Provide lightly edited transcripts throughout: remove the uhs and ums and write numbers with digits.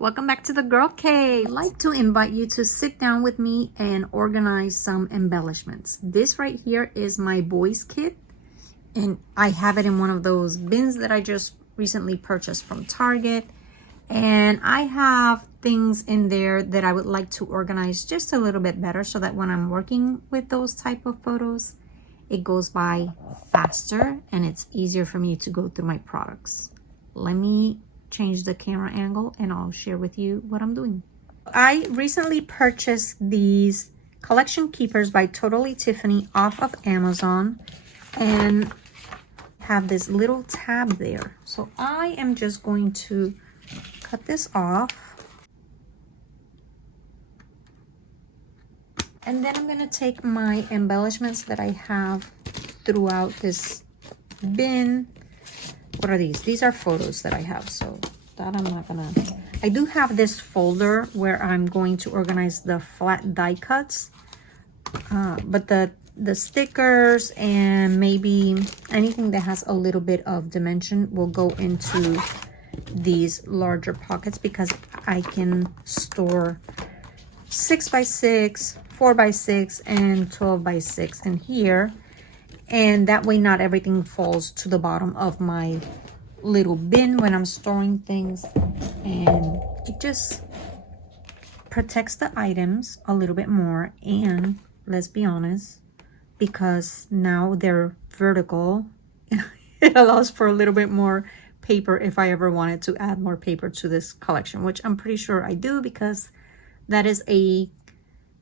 Welcome back to the Girl Cave. I'd like to invite you to sit down with me and organize some embellishments. This right here is my boys kit, and I have it in one of those bins that I just recently purchased from Target. And I have things in there that I would like to organize just a little bit better so that when I'm working with those type of photos, it goes by faster and it's easier for me to go through my products. Let me change the camera angle and I'll share with you what I'm doing. I recently purchased these collection keepers by Totally Tiffany off of Amazon and have this little tab there. So I am just going to cut this off. And then I'm going to take my embellishments that I have throughout this bin. What are these? These are photos that I have, so that I'm not gonna... I do have this folder where I'm going to organize the flat die cuts, but the stickers and maybe anything that has a little bit of dimension will go into these larger pockets because I can store 6x6, 4x6, and 12x6 in here. And that way not everything falls to the bottom of my little bin when I'm storing things. And it just protects the items a little bit more. And let's be honest, because now they're vertical, it allows for a little bit more paper if I ever wanted to add more paper to this collection, which I'm pretty sure I do because that is a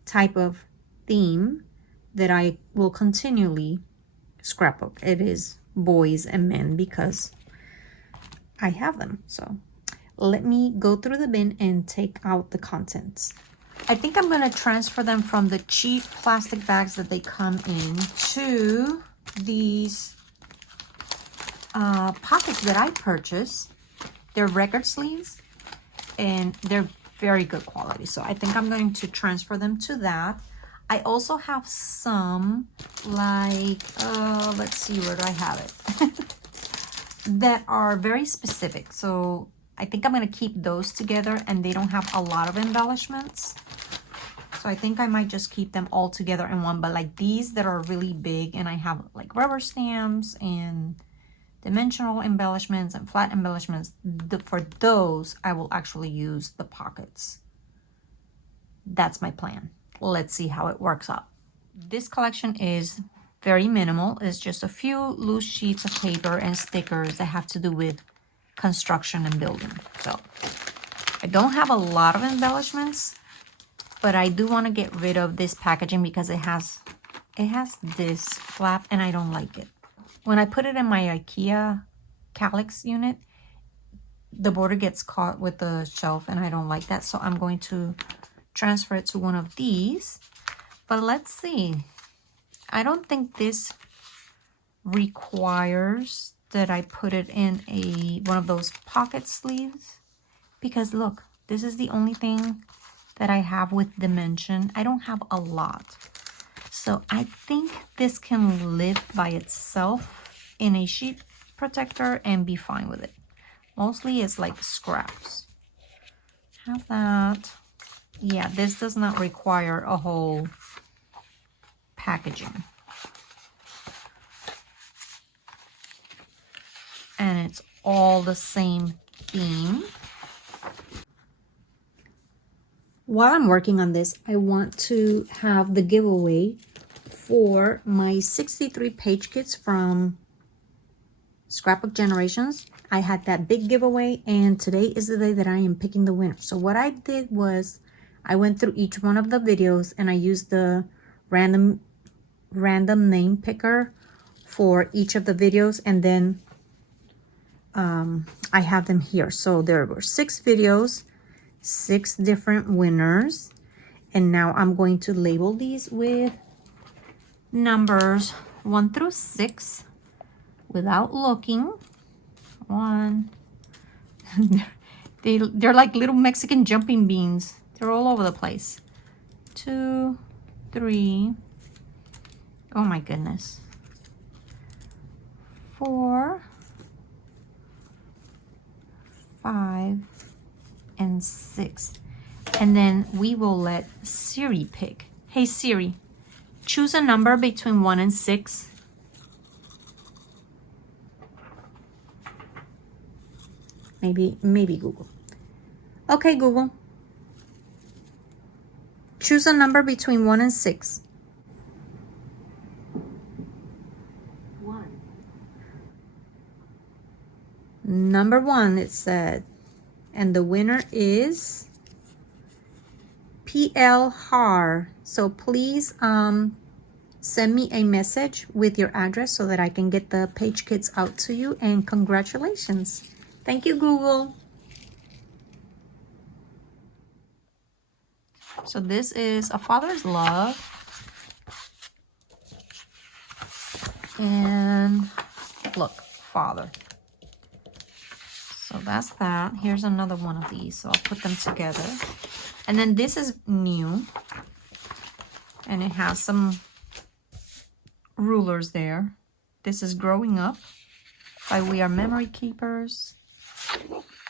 type of theme that I will continually scrapbook. It is boys and men because I have them. So let me go through the bin and take out the contents. I think I'm going to transfer them from the cheap plastic bags that they come in to these pockets that I purchased. They're record sleeves and they're very good quality. So I think I'm going to transfer them to that. I also have some like, let's see, where do I have it? That are very specific. So I think I'm going to keep those together and they don't have a lot of embellishments. So I think I might just keep them all together in one. But like these that are really big and I have like rubber stamps and dimensional embellishments and flat embellishments, for those I will actually use the pockets. That's my plan. Let's see how it works out. This collection is very minimal. It's just a few loose sheets of paper and stickers that have to do with construction and building. So I don't have a lot of embellishments, but I do want to get rid of this packaging because it has this flap and I don't like it. When I put it in my IKEA calyx unit, the border gets caught with the shelf and I don't like that. So I'm going to transfer it to one of these. But let's see. I don't think this requires that I put it in one of those pocket sleeves. Because look, this is the only thing that I have with dimension. I don't have a lot. So I think this can live by itself in a sheet protector and be fine with it. Mostly it's like scraps. Have that. Yeah, this does not require a whole packaging. And it's all the same theme. While I'm working on this, I want to have the giveaway for my 63 page kits from Scrapbook Generations. I had that big giveaway and today is the day that I am picking the winner. So what I did was I went through each one of the videos and I used the random name picker for each of the videos, and then I have them here. So there were 6 videos, 6 different winners, and now I'm going to label these with numbers 1 through 6 without looking. 1 they're like little Mexican jumping beans. They're all over the place. 2, 3. Oh my goodness. 4, 5, and 6. And then we will let Siri pick. Hey Siri, choose a number between 1 and 6. Maybe Google. Okay, Google. Choose a number between 1 and 6. 1. Number 1, it said. And the winner is PL Har. So please send me a message with your address so that I can get the page kits out to you. And congratulations. Thank you, Google. So this is A Father's Love. And look, father. So that's that. Here's another one of these. So I'll put them together. And then this is new. And it has some rulers there. This is Growing Up by We Are Memory Keepers.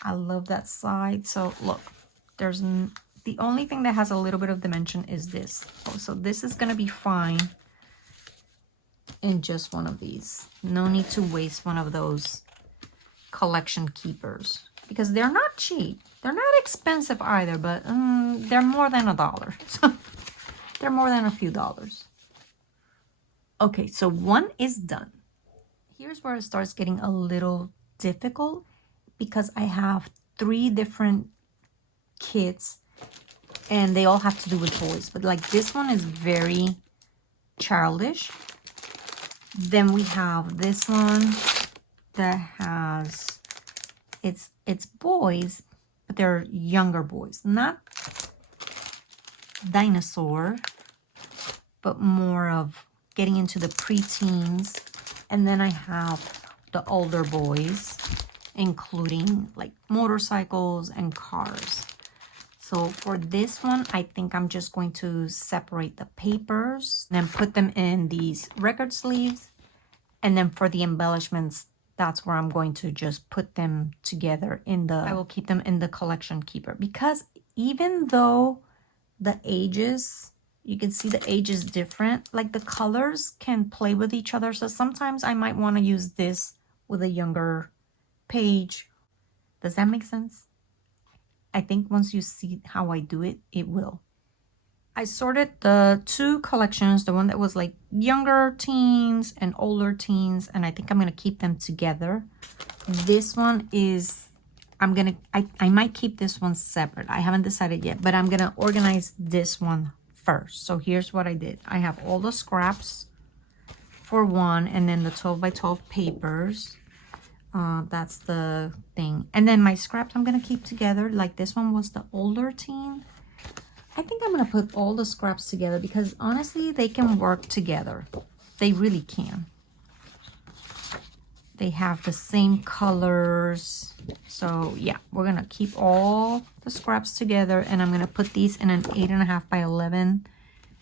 I love that side. So look, there's the only thing that has a little bit of dimension is this. Oh, so this is going to be fine in just one of these. No need to waste one of those collection keepers because they're not cheap. They're not expensive either, but they're more than $1. So they're more than a few dollars. Okay, so one is done. Here's where it starts getting a little difficult because I have 3 different kits and they all have to do with boys. But like this one is very childish. Then we have this one that has, it's boys, but they're younger boys. Not dinosaur, but more of getting into the preteens. And then I have the older boys, including like motorcycles and cars. So for this one, I think I'm just going to separate the papers and then put them in these record sleeves. And then for the embellishments, that's where I'm going to just put them together in the, I will keep them in the collection keeper. Because even though the ages, you can see the age is different, like the colors can play with each other. So sometimes I might want to use this with a younger page. Does that make sense? I think once you see how I do it, it will. I sorted the 2 collections, the one that was like younger teens and older teens, and I think I'm going to keep them together. This one is, I might keep this one separate. I haven't decided yet, but I'm going to organize this one first. So here's what I did. I have all the scraps for one, and then the 12 by 12 papers. That's the thing. And then my scraps I'm going to keep together. Like this one was the older teen. I think I'm going to put all the scraps together because honestly, they can work together. They really can. They have the same colors. So yeah, we're going to keep all the scraps together and I'm going to put these in an 8.5 by 11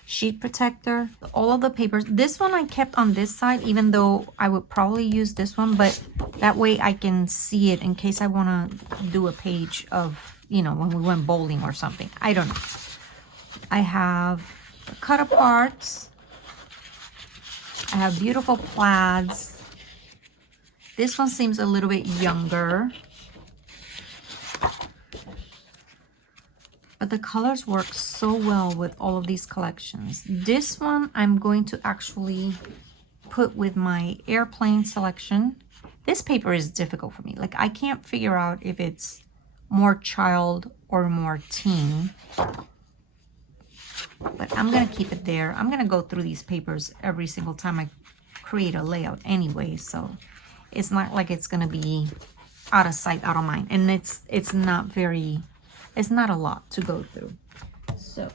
sheet protector. All of the papers. This one I kept on this side, even though I would probably use this one, but that way I can see it in case I want to do a page of, you know, when we went bowling or something. I don't know. I have cut aparts. I have beautiful plaids. This one seems a little bit younger. But the colors work so well with all of these collections. This one I'm going to actually put with my airplane selection. This paper is difficult for me. Like I can't figure out if it's more child or more teen. But I'm going to keep it there. I'm going to go through these papers every single time I create a layout anyway. So it's not like it's going to be out of sight, out of mind. And it's not a lot to go through. So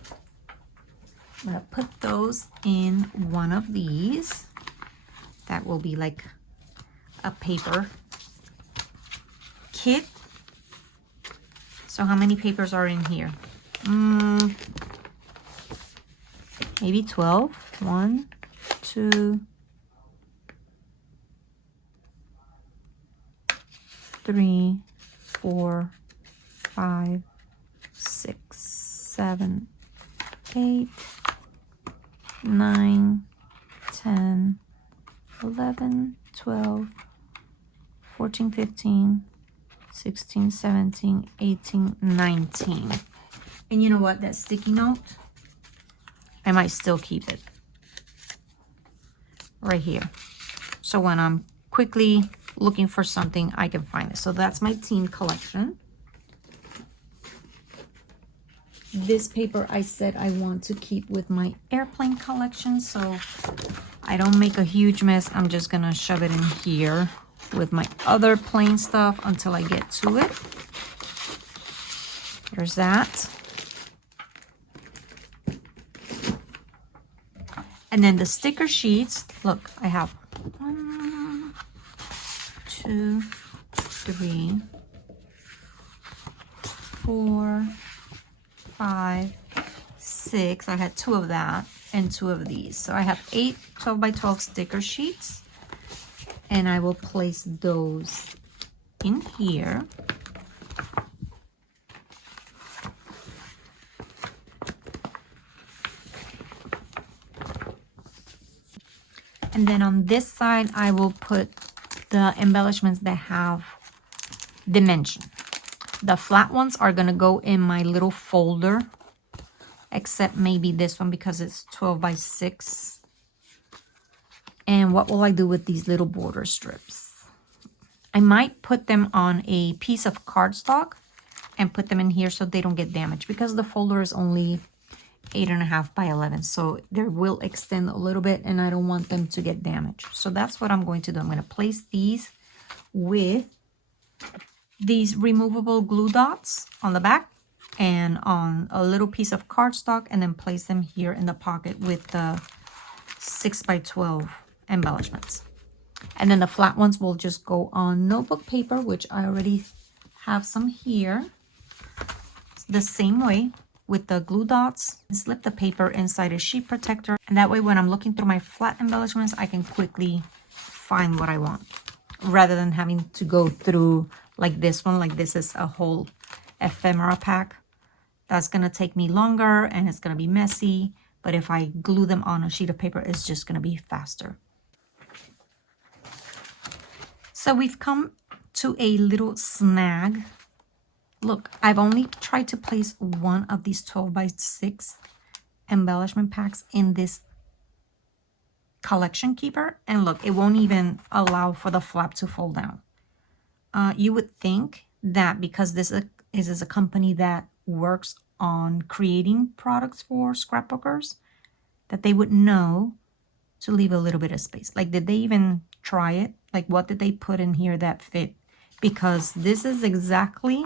I'm going to put those in one of these. That will be like a paper kit. So how many papers are in here? Maybe 12. 1, 2, 3, 4, 5, 6, 7, 8, 9, 10, 11, 12, 14, 15, 16, 17, 18, 19. And you know what? That sticky note, I might still keep it right here. So when I'm quickly looking for something, I can find it. So that's my teen collection. This paper I said I want to keep with my airplane collection, so I don't make a huge mess. I'm just gonna shove it in here with my other plane stuff until I get to it. There's that. And then the sticker sheets, look, I have 1, 2, 3, 4, 5, 6. I had 2 of that and 2 of these. So I have 8 12 by 12 sticker sheets, and I will place those in here. And then on this side, I will put the embellishments that have dimension. The flat ones are gonna go in my little folder, except maybe this one because it's 12 by 6. And what will I do with these little border strips? I might put them on a piece of cardstock and put them in here so they don't get damaged, because the folder is only 8.5 by 11, so they will extend a little bit and I don't want them to get damaged. So that's what I'm going to do. I'm going to place these with these removable glue dots on the back and on a little piece of cardstock, and then place them here in the pocket with the 6 by 12 embellishments. And then the flat ones will just go on notebook paper, which I already have some here. The same way with the glue dots, slip the paper inside a sheet protector, and that way when I'm looking through my flat embellishments, I can quickly find what I want, rather than having to go through like this one. Like this is a whole ephemera pack. That's gonna take me longer and it's gonna be messy, but if I glue them on a sheet of paper, it's just gonna be faster. So we've come to a little snag. Look, I've only tried to place one of these 12 by 6 embellishment packs in this collection keeper, and look, it won't even allow for the flap to fold down. You would think that because this is a company that works on creating products for scrapbookers, that they would know to leave a little bit of space. Like, did they even try it? Like, what did they put in here that fit? Because this is exactly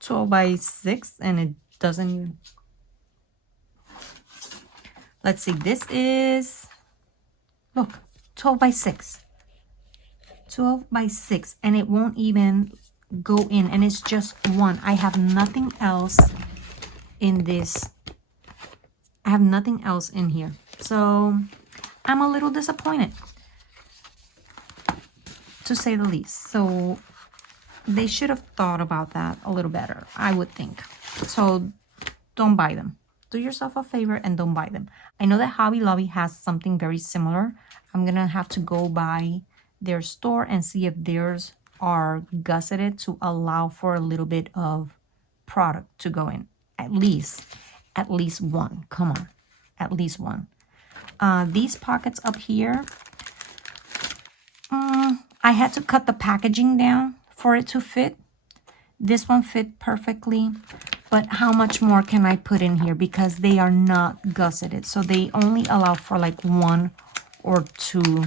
12 by 6 and it doesn't even... Let's see, this is, look, 12 by 6. 12 by 6, and it won't even go in, and it's just one. I have nothing else in this. I have nothing else in here. So I'm a little disappointed, to say the least. So they should have thought about that a little better, I would think. So don't buy them. Do yourself a favor and don't buy them. I know that Hobby Lobby has something very similar. I'm gonna have to go by their store and see if theirs are gusseted to allow for a little bit of product to go in. At least one. Come on, at least one. These pockets up here, I had to cut the packaging down for it to fit. This one fit perfectly, but how much more can I put in here, because they are not gusseted, so they only allow for like 1 or 2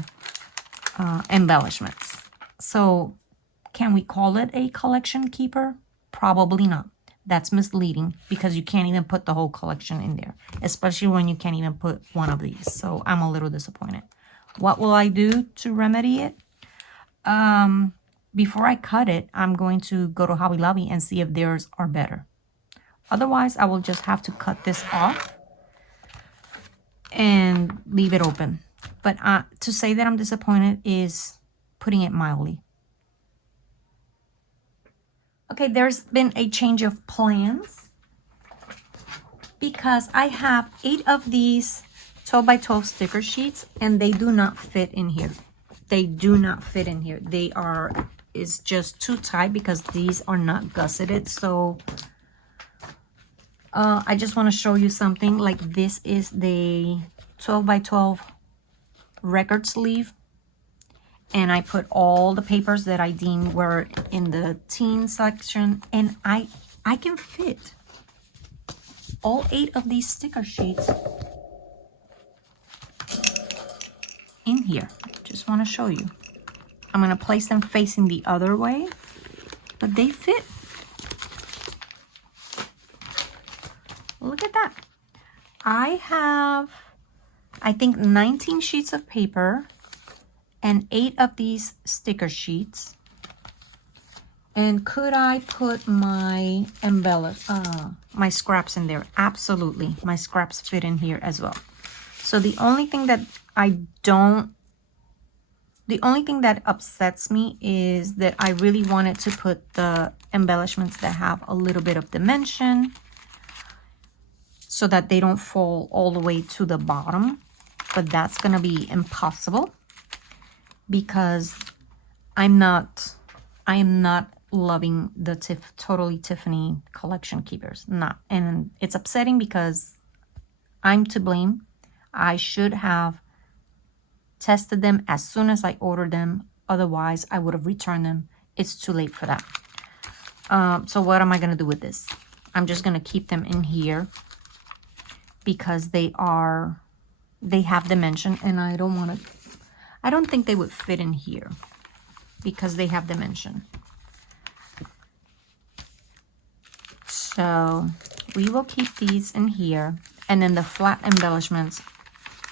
embellishments. So can we call it a collection keeper? Probably not. That's misleading, because you can't even put the whole collection in there, especially when you can't even put one of these. So I'm a little disappointed. What will I do to remedy it? Before I cut it, I'm going to go to Hobby Lobby and see if theirs are better. Otherwise, I will just have to cut this off and leave it open. But to say that I'm disappointed is putting it mildly. Okay, there's been a change of plans. because I have 8 of these 12 by 12 sticker sheets and they do not fit in here. They do not fit in here. It's just too tight because these are not gusseted. So I just want to show you something. Like, this is the 12 by 12 record sleeve. And I put all the papers that I deemed were in the teen section. And I can fit all 8 of these sticker sheets in here. Just want to show you. I'm going to place them facing the other way, but they fit. Look at that. I have, I think, 19 sheets of paper and 8 of these sticker sheets. And could I put my my scraps in there? Absolutely. My scraps fit in here as well. So the only thing that upsets me is that I really wanted to put the embellishments that have a little bit of dimension so that they don't fall all the way to the bottom. But that's gonna be impossible because I am not loving the Totally Tiffany collection keepers. Not. And it's upsetting because I'm to blame. I should have tested them as soon as I ordered them. Otherwise, I would have returned them. It's too late for that. So what am I going to do with this? I'm just going to keep them in here because they have dimension, and I don't think they would fit in here because they have dimension. So we will keep these in here, and then the flat embellishments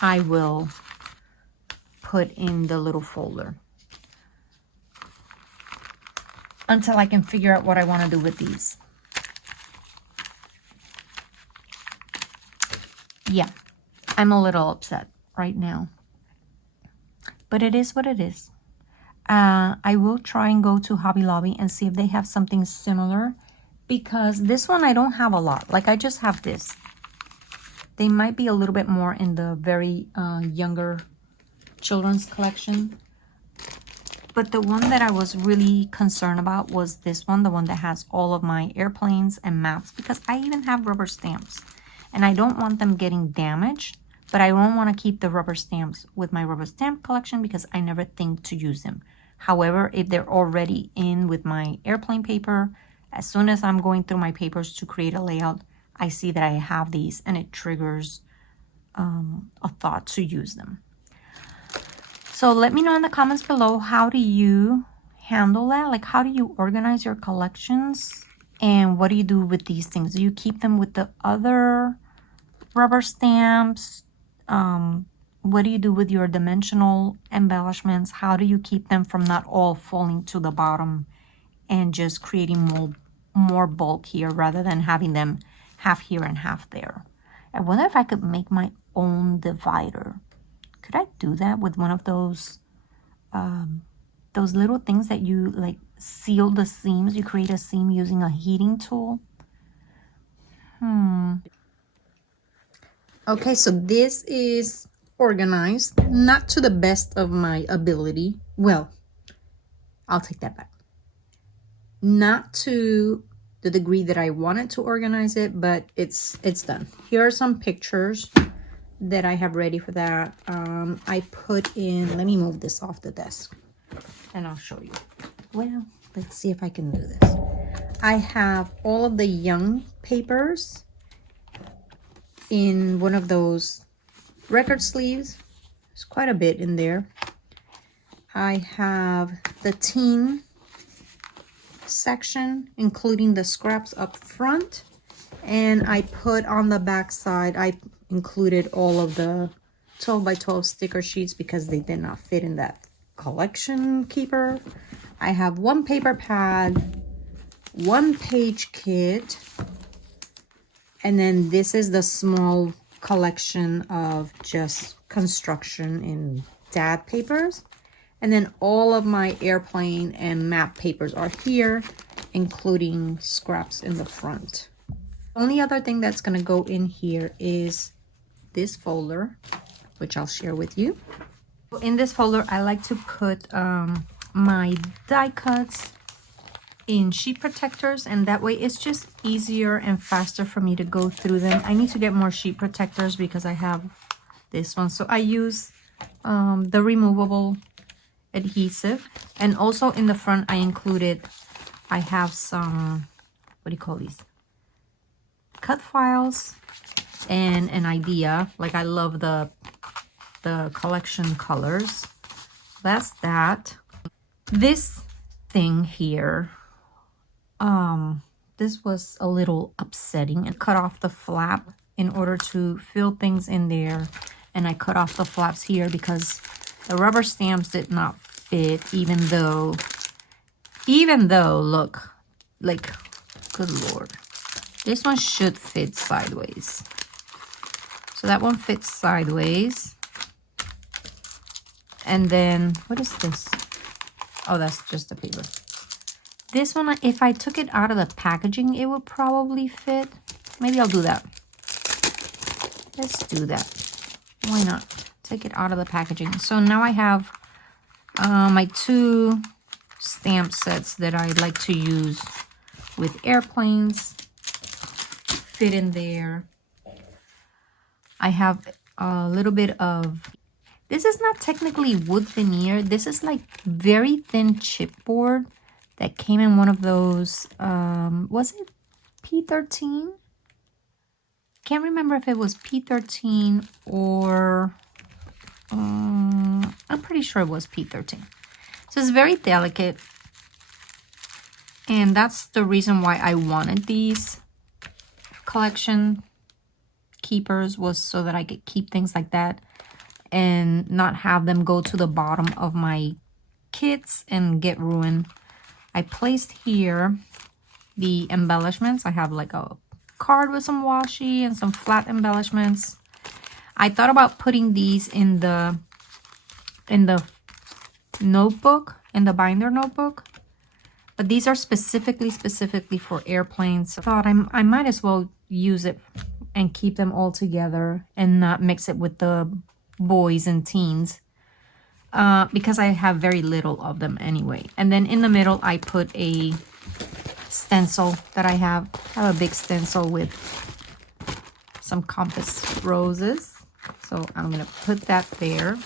I will put in the little folder until I can figure out what I want to do with these. Yeah, I'm a little upset right now, but it is what it is. I will try and go to Hobby Lobby and see if they have something similar, because this one I don't have a lot. Like, I just have this. They might be a little bit more in the very younger children's collection. But the one that I was really concerned about was this one, the one that has all of my airplanes and maps, because I even have rubber stamps. And I don't want them getting damaged, but I don't want to keep the rubber stamps with my rubber stamp collection because I never think to use them. However, if they're already in with my airplane paper, as soon as I'm going through my papers to create a layout, I see that I have these and it triggers a thought to use them. So let me know in the comments below, how do you handle that? Like, how do you organize your collections? And what do you do with these things? Do you keep them with the other rubber stamps? What do you do with your dimensional embellishments? How do you keep them from not all falling to the bottom and just creating more bulk here rather than having them half here and half there? I wonder if I could make my own divider. Could I do that with one of those little things that you like seal the seams? You create a seam using a heating tool. Okay, so this is organized, not to the best of my ability. Well, I'll take that back. Not to the degree that I wanted to organize it, but it's done. Here are some pictures that I have ready for that. I put in, let me move this off the desk and I'll show you. Well, let's see if I can do this. I have all of the young papers in one of those record sleeves. There's quite a bit in there. I have the teen section, including the scraps up front, and I put on the back side, I included all of the 12 by 12 sticker sheets because they did not fit in that collection keeper. I have one paper pad, one page kit, and then this is the small collection of just construction in dad papers. And then all of my airplane and map papers are here, including scraps in the front. Only other thing that's gonna go in here is this folder, which I'll share with you. In this folder, I like to put my die cuts in sheet protectors, and that way it's just easier and faster for me to go through them. I need to get more sheet protectors because I have this one. So I use the removable adhesive, and also in the front I have some, what do you call these? Cut files and an idea. Like, I love the collection colors. That's that. This thing here, this was a little upsetting. I cut off the flap in order to fill things in there, and I cut off the flaps here because the rubber stamps did not fit, even though look, like, good Lord, this one should fit sideways. So that one fits sideways. And then, what is this? Oh, that's just a paper. This one, if I took it out of the packaging, it would probably fit. Maybe I'll do that. Let's do that. Why not? Take it out of the packaging. So now I have my 2 stamp sets that I like to use with airplanes. Fit in there. I have a little bit of, this is not technically wood veneer. This is like very thin chipboard that came in one of those, was it P13? Can't remember if it was P13 or, I'm pretty sure it was P13. So it's very delicate. And that's the reason why I wanted these collection keepers, was so that I could keep things like that and not have them go to the bottom of my kits and get ruined. I placed here the embellishments. I have like a card with some washi and some flat embellishments. I thought about putting these in the notebook, in the binder notebook, but these are specifically for airplanes. So I thought I might as well use it and keep them all together and not mix it with the boys and teens, because I have very little of them anyway. And then in the middle, I put a stencil that I have a big stencil with some compass roses. So I'm gonna put that there.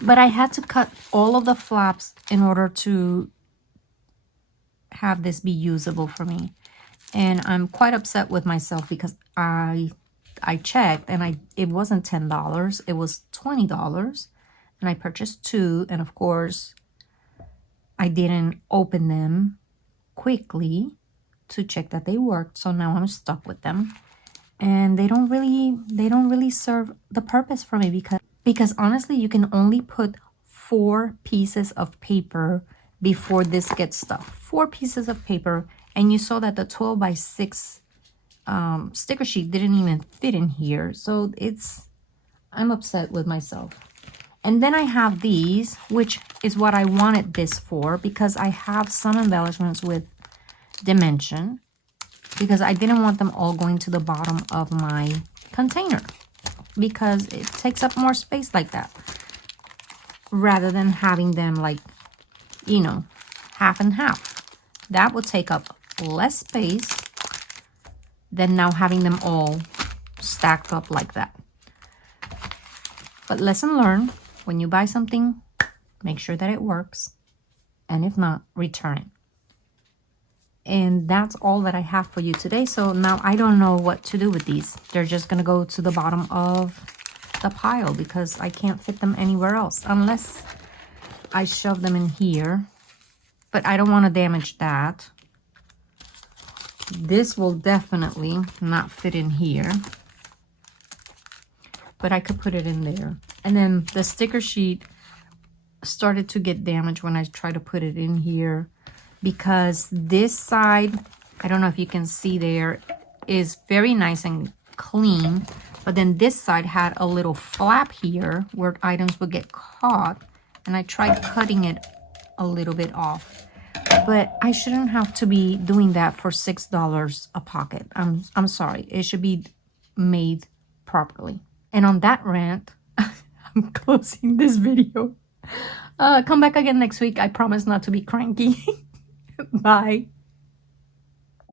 But I had to cut all of the flaps in order to have this be usable for me. And I'm quite upset with myself because I checked and it wasn't $10, it was $20. And I purchased 2, and of course I didn't open them quickly to check that they worked. So now I'm stuck with them. And they don't really serve the purpose for me, because honestly, you can only put 4 pieces of paper before this gets stuck. 4 pieces of paper, and you saw that the 12 by 6 sticker sheet didn't even fit in here. So I'm upset with myself. And then I have these, which is what I wanted this for, because I have some embellishments with dimension, because I didn't want them all going to the bottom of my container, because it takes up more space like that, rather than having them like, you know, half and half. That would take up less space than now having them all stacked up like that. But lesson learned, when you buy something, make sure that it works, and if not, return it. And that's all that I have for you today. So now I don't know what to do with these. They're just gonna go to the bottom of the pile because I can't fit them anywhere else unless I shove them in here. But I don't want to damage that. This will definitely not fit in here, but I could put it in there. And then the sticker sheet started to get damaged when I tried to put it in here, because this side, I don't know if you can see there, is very nice and clean, but then this side had a little flap here where items would get caught, and I tried cutting it a little bit off. But I shouldn't have to be doing that for $6 a pocket. I'm sorry. It should be made properly. And on that rant, I'm closing this video. Come back again next week. I promise not to be cranky. Bye.